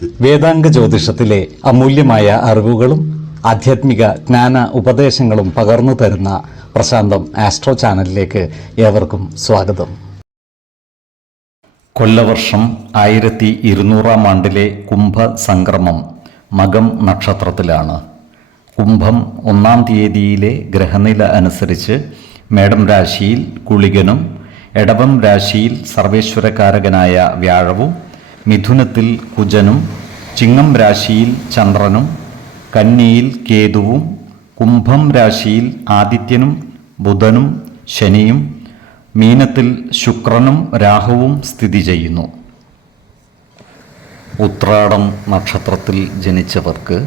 വേദാംഗ ജ്യോതിഷത്തിലെ അമൂല്യമായ അറിവുകളും ആധ്യാത്മിക ജ്ഞാന ഉപദേശങ്ങളും പകർന്നു തരുന്ന പ്രശാന്തം ആസ്ട്രോ ചാനലിലേക്ക് ഏവർക്കും സ്വാഗതം. കൊല്ലവർഷം 1200 ആണ്ടിലെ കുംഭസംക്രമം മകം നക്ഷത്രത്തിലാണ്. കുംഭം 1-ാം തീയതിയിലെ ഗ്രഹനില അനുസരിച്ച് മേടം രാശിയിൽ കുളികനും, എടവം രാശിയിൽ സർവേശ്വരകാരകനായ വ്യാഴവും, മിഥുനത്തിൽ കുജനും, ചിങ്ങം രാശിയിൽ ചന്ദ്രനും, കന്നിയിൽ കേതുവും, കുംഭം രാശിയിൽ ആദിത്യനും ബുധനും ശനിയും, മീനത്തിൽ ശുക്രനും രാഹുവും സ്ഥിതി ചെയ്യുന്നു. ഉത്രാടം നക്ഷത്രത്തിൽ ജനിച്ചവർക്ക്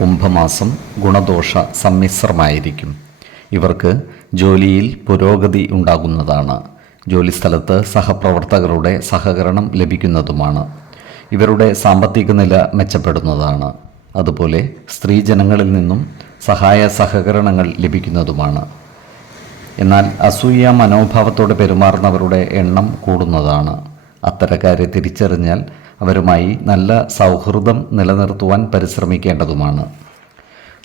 കുംഭമാസം ഗുണദോഷ സമ്മിശ്രമായിരിക്കും. ഇവർക്ക് ജോലിയിൽ പുരോഗതി ഉണ്ടാകുന്നതാണ്. ജോലിസ്ഥലത്ത് സഹപ്രവർത്തകരുടെ സഹകരണം ലഭിക്കുന്നതുമാണ്. ഇവരുടെ സാമ്പത്തിക നില മെച്ചപ്പെടുന്നതാണ്. അതുപോലെ സ്ത്രീജനങ്ങളിൽ നിന്നും സഹായ സഹകരണങ്ങൾ ലഭിക്കുന്നതുമാണ്. എന്നാൽ അസൂയ മനോഭാവത്തോടെ പെരുമാറുന്നവരുടെ എണ്ണം കൂടുന്നതാണ്. അത്തരക്കാരെ തിരിച്ചറിഞ്ഞാൽ അവരുമായി നല്ല സൗഹൃദം നിലനിർത്തുവാൻ പരിശ്രമിക്കേണ്ടതുമാണ്.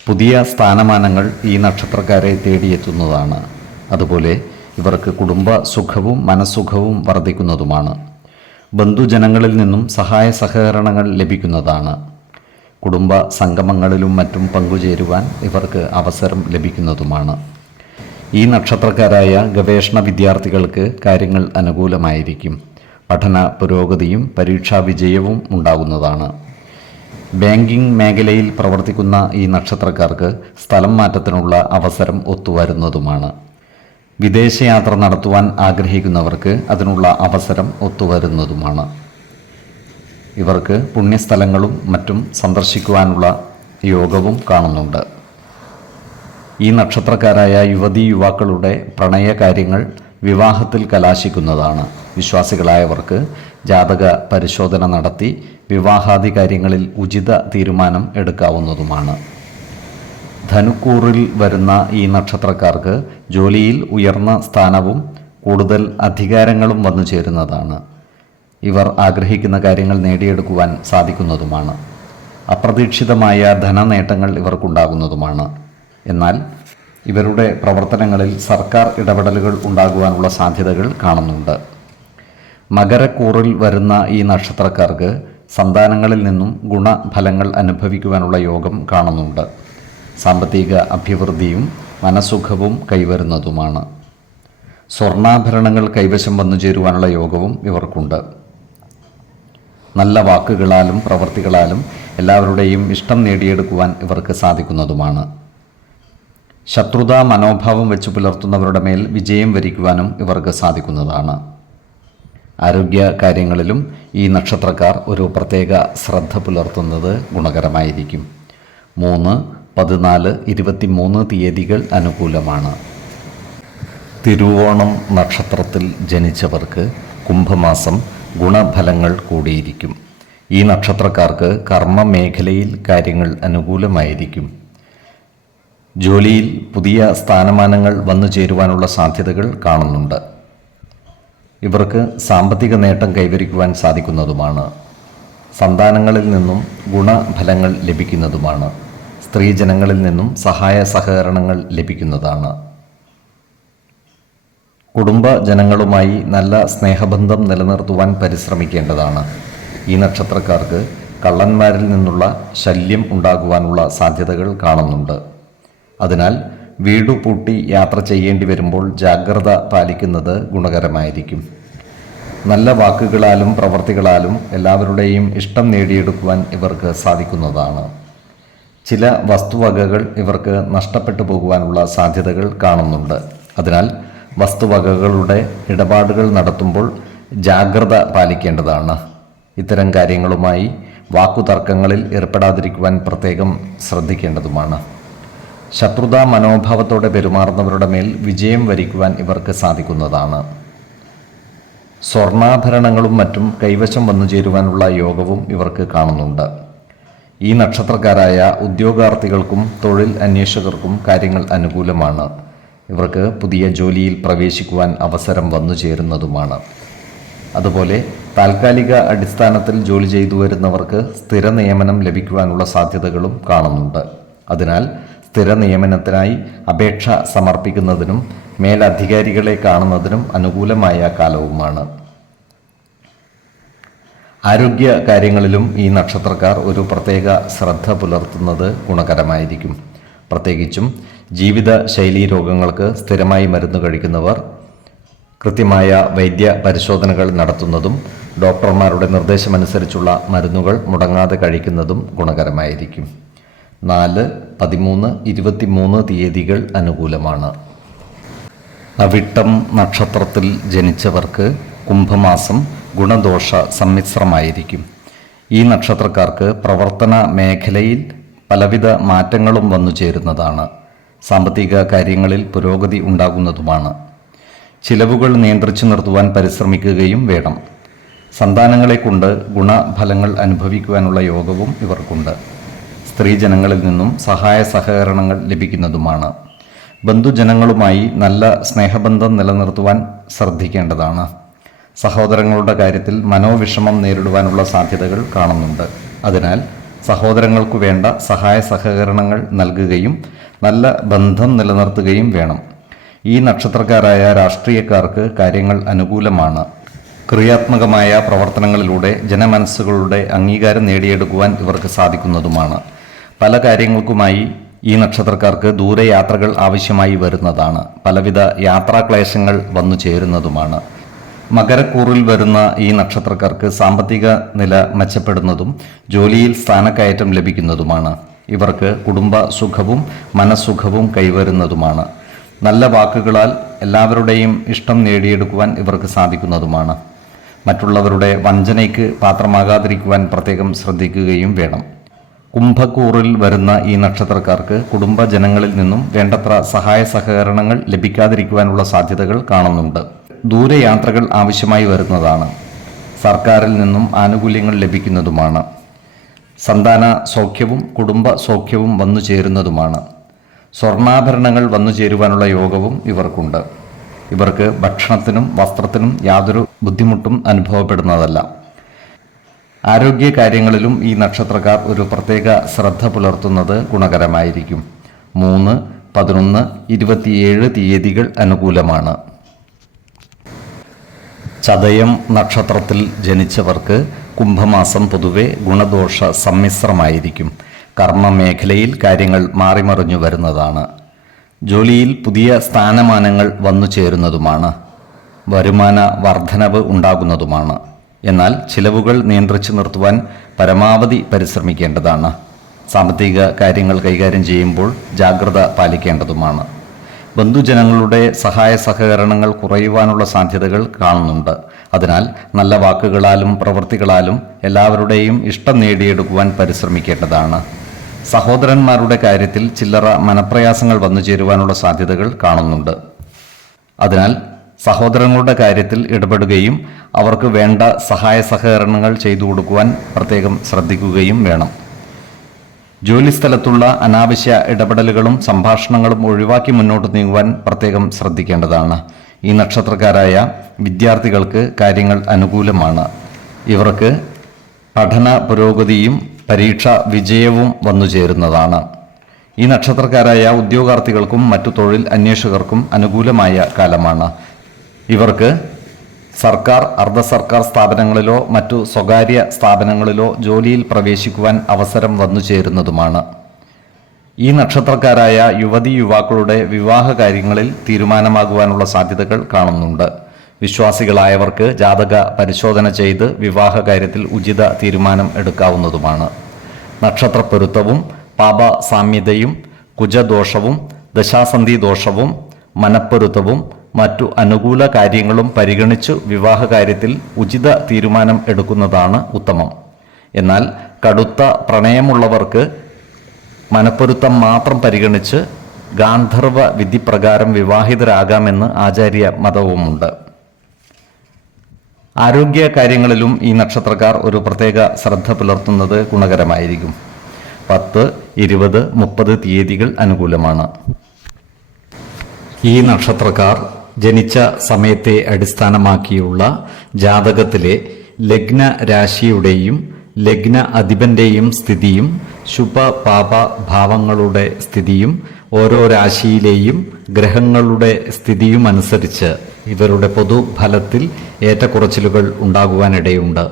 പുതിയ സ്ഥാനമാനങ്ങൾ ഈ നക്ഷത്രക്കാരെ തേടിയെത്തുന്നതാണ്. അതുപോലെ ഇവർക്ക് കുടുംബ സുഖവും മനസ്സുഖവും വർദ്ധിക്കുന്നതുമാണ്. ബന്ധുജനങ്ങളിൽ നിന്നും സഹായ സഹകരണങ്ങൾ ലഭിക്കുന്നതാണ്. കുടുംബ സംഗമങ്ങളിലും മറ്റും പങ്കുചേരുവാൻ ഇവർക്ക് അവസരം ലഭിക്കുന്നതുമാണ്. ഈ നക്ഷത്രക്കാരായ ഗവേഷണ വിദ്യാർത്ഥികൾക്ക് കാര്യങ്ങൾ അനുകൂലമായിരിക്കും. പഠന പുരോഗതിയും പരീക്ഷാ വിജയവും ഉണ്ടാകുന്നതാണ്. ബാങ്കിംഗ് മേഖലയിൽ പ്രവർത്തിക്കുന്ന ഈ നക്ഷത്രക്കാർക്ക് സ്ഥലം മാറ്റത്തിനുള്ള അവസരം ഒത്തുവരുന്നതുമാണ്. വിദേശയാത്ര നടത്തുവാൻ ആഗ്രഹിക്കുന്നവർക്ക് അതിനുള്ള അവസരം ഒത്തുവരുന്നതുമാണ്. ഇവർക്ക് പുണ്യസ്ഥലങ്ങളും മറ്റും സന്ദർശിക്കുവാനുള്ള യോഗവും കാണുന്നുണ്ട്. ഈ നക്ഷത്രക്കാരായ യുവതീ യുവാക്കളുടെ പ്രണയ കാര്യങ്ങൾ വിവാഹത്തിൽ കലാശിക്കുന്നതാണ്. വിശ്വാസികളായവർക്ക് ജാതക പരിശോധന നടത്തി വിവാഹാദി കാര്യങ്ങളിൽ ഉചിത തീരുമാനം എടുക്കാവുന്നതുമാണ്. ധനുക്കൂറിൽ വരുന്ന ഈ നക്ഷത്രക്കാർക്ക് ജോലിയിൽ ഉയർന്ന സ്ഥാനവും കൂടുതൽ അധികാരങ്ങളും വന്നു ചേരുന്നതാണ്. ഇവർ ആഗ്രഹിക്കുന്ന കാര്യങ്ങൾ നേടിയെടുക്കുവാൻ സാധിക്കുന്നതുമാണ്. അപ്രതീക്ഷിതമായ ധനനേട്ടങ്ങൾ ഇവർക്കുണ്ടാകുന്നതുമാണ്. എന്നാൽ ഇവരുടെ പ്രവർത്തനങ്ങളിൽ സർക്കാർ ഇടപെടലുകൾ ഉണ്ടാകുവാനുള്ള സാധ്യതകൾ കാണുന്നുണ്ട്. മകരക്കൂറിൽ വരുന്ന ഈ നക്ഷത്രക്കാർക്ക് സന്താനങ്ങളിൽ നിന്നും ഗുണഫലങ്ങൾ അനുഭവിക്കുവാനുള്ള യോഗം കാണുന്നുണ്ട്. സാമ്പത്തിക അഭിവൃദ്ധിയും മനസുഖവും കൈവരുന്നതുമാണ്. സ്വർണ്ണാഭരണങ്ങൾ കൈവശം വന്നു ചേരുവാനുള്ള യോഗവും ഇവർക്കുണ്ട്. നല്ല വാക്കുകളാലും പ്രവൃത്തികളാലും എല്ലാവരുടെയും ഇഷ്ടം നേടിയെടുക്കുവാൻ ഇവർക്ക് സാധിക്കുന്നതുമാണ്. ശത്രുതാ മനോഭാവം വെച്ച് പുലർത്തുന്നവരുടെ മേൽ വിജയം വരിക്കുവാനും ഇവർക്ക് സാധിക്കുന്നതാണ്. ആരോഗ്യ കാര്യങ്ങളിലും ഈ നക്ഷത്രക്കാർ ഒരു പ്രത്യേക ശ്രദ്ധ പുലർത്തുന്നത് ഗുണകരമായിരിക്കും. 3, 14, 23 തീയതികൾ അനുകൂലമാണ്. തിരുവോണം നക്ഷത്രത്തിൽ ജനിച്ചവർക്ക് കുംഭമാസം ഗുണഫലങ്ങൾ കൂടിയിരിക്കും. ഈ നക്ഷത്രക്കാർക്ക് കർമ്മ മേഖലയിൽ കാര്യങ്ങൾ അനുകൂലമായിരിക്കും. ജോലിയിൽ പുതിയ സ്ഥാനമാനങ്ങൾ വന്നു ചേരുവാനുള്ള സാധ്യതകൾ കാണുന്നുണ്ട്. ഇവർക്ക് സാമ്പത്തിക നേട്ടം കൈവരിക്കുവാൻ സാധിക്കുന്നതുമാണ്. സന്താനങ്ങളിൽ നിന്നും ഗുണഫലങ്ങൾ ലഭിക്കുന്നതുമാണ്. സ്ത്രീജനങ്ങളിൽ നിന്നും സഹായ സഹകരണങ്ങൾ ലഭിക്കുന്നതാണ്. കുടുംബജനങ്ങളുമായി നല്ല സ്നേഹബന്ധം നിലനിർത്തുവാൻ പരിശ്രമിക്കേണ്ടതാണ്. ഈ നക്ഷത്രക്കാർക്ക് കള്ളന്മാരിൽ നിന്നുള്ള ശല്യം ഉണ്ടാകുവാനുള്ള സാധ്യതകൾ കാണുന്നുണ്ട്. അതിനാൽ വീടു പൂട്ടി യാത്ര ചെയ്യേണ്ടി വരുമ്പോൾ ജാഗ്രത പാലിക്കുന്നത് ഗുണകരമായിരിക്കും. നല്ല വാക്കുകളാലും പ്രവൃത്തികളാലും എല്ലാവരുടെയും ഇഷ്ടം നേടിയെടുക്കുവാൻ ഇവർക്ക് സാധിക്കുന്നതാണ്. ചില വസ്തുവകകൾ ഇവർക്ക് നഷ്ടപ്പെട്ടു പോകുവാനുള്ള സാധ്യതകൾ കാണുന്നുണ്ട്. അതിനാൽ വസ്തുവകകളുടെ ഇടപാടുകൾ നടത്തുമ്പോൾ ജാഗ്രത പാലിക്കേണ്ടതാണ്. ഇത്തരം കാര്യങ്ങളുമായി വാക്കുതർക്കങ്ങളിൽ ഏർപ്പെടാതിരിക്കുവാൻ പ്രത്യേകം ശ്രദ്ധിക്കേണ്ടതുമാണ്. ശത്രുതാ മനോഭാവത്തോടെ പെരുമാറുന്നവരുടെ മേൽ വിജയം വരിക്കുവാൻ ഇവർക്ക് സാധിക്കുന്നതാണ്. സ്വർണ്ണാഭരണങ്ങളും മറ്റും കൈവശം വന്നു ചേരുവാനുള്ള യോഗവും ഇവർക്ക് കാണുന്നുണ്ട്. ഈ നക്ഷത്രക്കാരായ ഉദ്യോഗാർത്ഥികൾക്കും തൊഴിൽ അന്വേഷകർക്കും കാര്യങ്ങൾ അനുകൂലമാണ്. ഇവർക്ക് പുതിയ ജോലിയിൽ പ്രവേശിക്കുവാൻ അവസരം വന്നു ചേരുന്നതുമാണ്. അതുപോലെ താൽക്കാലിക അടിസ്ഥാനത്തിൽ ജോലി ചെയ്തു വരുന്നവർക്ക് സ്ഥിര നിയമനം ലഭിക്കുവാനുള്ള സാധ്യതകളും കാണുന്നുണ്ട്. അതിനാൽ സ്ഥിര നിയമനത്തിനായി അപേക്ഷ സമർപ്പിക്കുന്നതിനും മേലധികാരികളെ കാണുന്നതിനും അനുകൂലമായ കാലവുമാണ്. ആരോഗ്യ കാര്യങ്ങളിലും ഈ നക്ഷത്രക്കാർ ഒരു പ്രത്യേക ശ്രദ്ധ പുലർത്തുന്നത് ഗുണകരമായിരിക്കും. പ്രത്യേകിച്ചും ജീവിതശൈലീ രോഗങ്ങൾക്ക് സ്ഥിരമായി മരുന്ന് കഴിക്കുന്നവർ കൃത്യമായ വൈദ്യ പരിശോധനകൾ നടത്തുന്നതും ഡോക്ടർമാരുടെ നിർദ്ദേശമനുസരിച്ചുള്ള മരുന്നുകൾ മുടങ്ങാതെ കഴിക്കുന്നതും ഗുണകരമായിരിക്കും. 4, 13, 23 തീയതികൾ അനുകൂലമാണ്. അവിട്ടം നക്ഷത്രത്തിൽ ജനിച്ചവർക്ക് കുംഭമാസം ഗുണദോഷ സമ്മിശ്രമായിരിക്കും. ഈ നക്ഷത്രക്കാർക്ക് പ്രവർത്തന മേഖലയിൽ പലവിധ മാറ്റങ്ങളും വന്നു ചേരുന്നതാണ്. സാമ്പത്തിക കാര്യങ്ങളിൽ പുരോഗതി ഉണ്ടാകുന്നതുമാണ്. ചിലവുകൾ നിയന്ത്രിച്ചു നിർത്തുവാൻ പരിശ്രമിക്കുകയും വേണം. സന്താനങ്ങളെ കൊണ്ട് ഗുണഫലങ്ങൾ അനുഭവിക്കുവാനുള്ള യോഗവും ഇവർക്കുണ്ട്. സ്ത്രീജനങ്ങളിൽ നിന്നും സഹായ സഹകരണങ്ങൾ ലഭിക്കുന്നതുമാണ്. ബന്ധുജനങ്ങളുമായി നല്ല സ്നേഹബന്ധം നിലനിർത്തുവാൻ ശ്രദ്ധിക്കേണ്ടതാണ്. സഹോദരങ്ങളുടെ കാര്യത്തിൽ മനോവിഷമം നേരിടുവാനുള്ള സാധ്യതകൾ കാണുന്നുണ്ട്. അതിനാൽ സഹോദരങ്ങൾക്കു വേണ്ട സഹായ സഹകരണങ്ങൾ നൽകുകയും നല്ല ബന്ധം നിലനിർത്തുകയും വേണം. ഈ നക്ഷത്രക്കാരായ രാഷ്ട്രീയക്കാർക്ക് കാര്യങ്ങൾ അനുകൂലമാണ്. ക്രിയാത്മകമായ പ്രവർത്തനങ്ങളിലൂടെ ജനമനസ്സുകളുടെ അംഗീകാരം നേടിയെടുക്കുവാൻ ഇവർക്ക് സാധിക്കുന്നതുമാണ്. പല കാര്യങ്ങൾക്കുമായി ഈ നക്ഷത്രക്കാർക്ക് ദൂരയാത്രകൾ ആവശ്യമായി വരുന്നതാണ്. പലവിധ യാത്രാക്ലേശങ്ങൾ വന്നു ചേരുന്നതുമാണ്. മകരക്കൂറിൽ വരുന്ന ഈ നക്ഷത്രക്കാർക്ക് സാമ്പത്തിക നില മെച്ചപ്പെടുന്നതും ജോലിയിൽ സ്ഥാനക്കയറ്റം ലഭിക്കുന്നതുമാണ്. ഇവർക്ക് കുടുംബ സുഖവും മനസ്സുഖവും കൈവരുന്നതുമാണ്. നല്ല വാക്കുകളാൽ എല്ലാവരുടെയും ഇഷ്ടം നേടിയെടുക്കുവാൻ ഇവർക്ക് സാധിക്കുന്നതുമാണ്. മറ്റുള്ളവരുടെ വഞ്ചനയ്ക്ക് പാത്രമാകാതിരിക്കുവാൻ പ്രത്യേകം ശ്രദ്ധിക്കുകയും വേണം. കുംഭക്കൂറിൽ വരുന്ന ഈ നക്ഷത്രക്കാർക്ക് കുടുംബജനങ്ങളിൽ നിന്നും വേണ്ടത്ര സഹായ സഹകരണങ്ങൾ ലഭിക്കാതിരിക്കുവാനുള്ള സാധ്യതകൾ കാണുന്നുണ്ട്. ദൂരയാത്രകൾ ആവശ്യമായി വരുന്നതാണ്. സർക്കാരിൽ നിന്നും ആനുകൂല്യങ്ങൾ ലഭിക്കുന്നതുമാണ്. സന്താന സൗഖ്യവും കുടുംബ സൗഖ്യവും വന്നു ചേരുന്നതുമാണ്. സ്വർണ്ണാഭരണങ്ങൾ വന്നു ചേരുവാനുള്ള യോഗവും ഇവർക്കുണ്ട്. ഇവർക്ക് ഭക്ഷണത്തിനും വസ്ത്രത്തിനും യാതൊരു ബുദ്ധിമുട്ടും അനുഭവപ്പെടുന്നതല്ല. ആരോഗ്യ കാര്യങ്ങളിലും ഈ നക്ഷത്രക്കാർ ഒരു പ്രത്യേക ശ്രദ്ധ പുലർത്തുന്നത് ഗുണകരമായിരിക്കും. 3, 11, 27 തീയതികൾ അനുകൂലമാണ്. ചതയം നക്ഷത്രത്തിൽ ജനിച്ചവർക്ക് കുംഭമാസം പൊതുവെ ഗുണദോഷ സമ്മിശ്രമായിരിക്കും. കർമ്മമേഖലയിൽ കാര്യങ്ങൾ മാറിമറിഞ്ഞു വരുന്നതാണ്. ജോലിയിൽ പുതിയ സ്ഥാനമാനങ്ങൾ വന്നു ചേരുന്നതുമാണ്. വരുമാന വർധനവ് ഉണ്ടാകുന്നതുമാണ്. എന്നാൽ ചിലവുകൾ നിയന്ത്രിച്ചു നിർത്തുവാൻ പരമാവധി പരിശ്രമിക്കേണ്ടതാണ്. സാമ്പത്തിക കാര്യങ്ങൾ കൈകാര്യം ചെയ്യുമ്പോൾ ജാഗ്രത പാലിക്കേണ്ടതുമാണ്. ബന്ധുജനങ്ങളുടെ സഹായ സഹകരണങ്ങൾ കുറയുവാനുള്ള സാധ്യതകൾ കാണുന്നുണ്ട്. അതിനാൽ നല്ല വാക്കുകളാലും പ്രവൃത്തികളാലും എല്ലാവരുടെയും ഇഷ്ടം നേടിയെടുക്കുവാൻ പരിശ്രമിക്കേണ്ടതാണ്. സഹോദരന്മാരുടെ കാര്യത്തിൽ ചില്ലറ മനപ്രയാസങ്ങൾ വന്നു ചേരുവാനുള്ള സാധ്യതകൾ കാണുന്നുണ്ട്. അതിനാൽ സഹോദരങ്ങളുടെ കാര്യത്തിൽ ഇടപെടുകയും അവർക്ക് വേണ്ട സഹായ സഹകരണങ്ങൾ ചെയ്തു കൊടുക്കുവാൻ പ്രത്യേകം ശ്രദ്ധിക്കുകയും വേണം. ജോലിസ്ഥലത്തുള്ള അനാവശ്യ ഇടപെടലുകളും സംഭാഷണങ്ങളും ഒഴിവാക്കി മുന്നോട്ട് നീങ്ങുവാൻ പ്രത്യേകം ശ്രദ്ധിക്കേണ്ടതാണ്. ഈ നക്ഷത്രക്കാരായ വിദ്യാർത്ഥികൾക്ക് കാര്യങ്ങൾ അനുകൂലമാണ്. ഇവർക്ക് പഠന പുരോഗതിയും പരീക്ഷ വിജയവും വന്നു ചേരുന്നതാണ്. ഈ നക്ഷത്രക്കാരായ ഉദ്യോഗാർത്ഥികൾക്കും മറ്റു തൊഴിൽ അന്വേഷകർക്കും അനുകൂലമായ കാലമാണ്. ഇവർക്ക് സർക്കാർ, അർദ്ധ സർക്കാർ സ്ഥാപനങ്ങളിലോ മറ്റു സ്വകാര്യ സ്ഥാപനങ്ങളിലോ ജോലിയിൽ പ്രവേശിക്കുവാൻ അവസരം വന്നു ചേരുന്നതുമാണ്. ഈ നക്ഷത്രക്കാരായ യുവതീ യുവാക്കളുടെ വിവാഹ കാര്യങ്ങളിൽ തീരുമാനമാകുവാനുള്ള സാധ്യതകൾ കാണുന്നുണ്ട്. വിശ്വാസികളായവർക്ക് ജാതക പരിശോധന ചെയ്ത് വിവാഹ കാര്യത്തിൽ ഉചിത തീരുമാനം എടുക്കാവുന്നതുമാണ്. നക്ഷത്രപ്പൊരുത്തവും പാപസാമ്യതയും കുജദോഷവും ദശാസന്ധി ദോഷവും മനപ്പൊരുത്തവും മറ്റു അനുകൂല കാര്യങ്ങളും പരിഗണിച്ചു വിവാഹ കാര്യത്തിൽ ഉചിത തീരുമാനം എടുക്കുന്നതാണ് ഉത്തമം. എന്നാൽ കടുത്ത പ്രണയമുള്ളവർക്ക് മനപ്പൊരുത്തം മാത്രം പരിഗണിച്ച് ഗാന്ധർവ വിധിപ്രകാരം വിവാഹിതരാകാമെന്ന് ആചാര്യ മതവുമുണ്ട്. ആരോഗ്യ കാര്യങ്ങളിലും ഈ നക്ഷത്രക്കാർ ഒരു പ്രത്യേക ശ്രദ്ധ പുലർത്തുന്നത് ഗുണകരമായിരിക്കും. 10, 20, 30 തീയതികൾ അനുകൂലമാണ്. ഈ നക്ഷത്രക്കാർ ജനിച്ച സമയത്തെ അടിസ്ഥാനമാക്കിയുള്ള ജാതകത്തിലെ ലഗ്ന രാശിയുടെയും ലഗ്ന അധിപന്റെയും സ്ഥിതിയും ശുഭ പാപ ഭാവങ്ങളുടെ സ്ഥിതിയും ഓരോ രാശിയിലെയും ഗ്രഹങ്ങളുടെ സ്ഥിതിയും അനുസരിച്ച് ഇവരുടെ പൊതുഫലത്തിൽ ഏറ്റക്കുറച്ചിലുകൾ ഉണ്ടാകുവാനിടയുണ്ട്.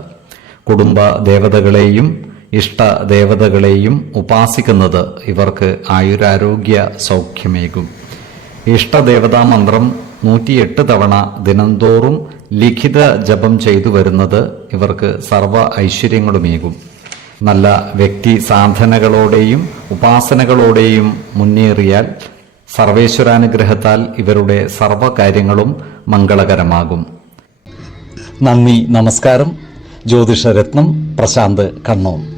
കുടുംബ ദേവതകളെയും ഇഷ്ടദേവതകളെയും ഉപാസിക്കുന്നത് ഇവർക്ക് ആയുരാരോഗ്യ സൗഖ്യമേകും. ഇഷ്ടദേവതാ മന്ത്രം 108 തവണ ദിനംതോറും ലിഖിത ജപം ചെയ്തു വരുന്നത് ഇവർക്ക് സർവ ഐശ്വര്യങ്ങളുമേകും. നല്ല വ്യക്തി സാധനകളോടെയും ഉപാസനകളോടെയും മുന്നേറിയാൽ സർവേശ്വരാനുഗ്രഹത്താൽ ഇവരുടെ സർവകാര്യങ്ങളും മംഗളകരമാകും. നന്ദി, നമസ്കാരം. ജ്യോതിഷരത്നം പ്രശാന്ത് കണ്ണോം.